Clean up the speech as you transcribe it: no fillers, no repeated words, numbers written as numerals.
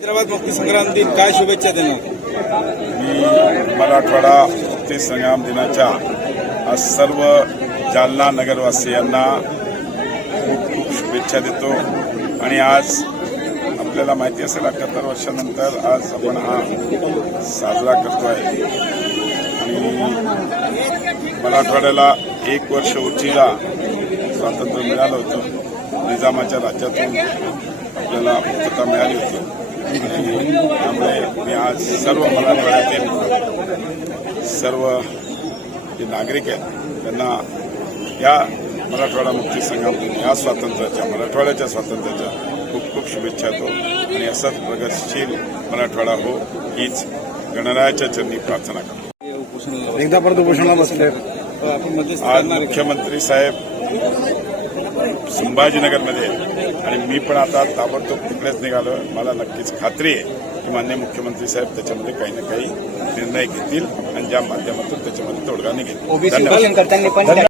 हैदराबाद मुक्तीसंग्राम दिन काय शुभेच्छा देणार? मी मराठवाडा मुक्तीसंग्राम दिनाच्या आज सर्व जालना नगरवासियांना खूप खूप शुभेच्छा देतो. आणि आज आपल्याला माहिती असेल 78 वर्षानंतर आज आपण हा साजरा करतोय. आणि मराठवाड्याला 1 वर्ष उशिरा स्वातंत्र्य मिळालं होतं. निजामाच्या राज्यातून आपल्याला मुक्तता मिळाली होती. त्यामुळे मी आज सर्व मराठवाड्यातील सर्व जे नागरिक आहेत त्यांना या मराठवाडा मुक्ती संग्राम दिन या स्वातंत्र्याच्या मराठवाड्याच्या स्वातंत्र्याच्या खूप खूप शुभेच्छा देतो. आणि असंच प्रगतशील मराठवाडा हो हीच गणरायाच्या चरणी प्रार्थना करतो. एकदा परत उपोषणाला बसले आज मुख्यमंत्री साहेब संभाजीनगरमध्ये आणि मी पण आता ताबडतोब तिकडेच निघालो. मला नक्कीच खात्री आहे की माननीय मुख्यमंत्री साहेब त्याच्यामध्ये काही ना काही निर्णय घेतील आणि ज्या माध्यमातून त्याच्यामध्ये तोडगा निघेल. धन्यवाद.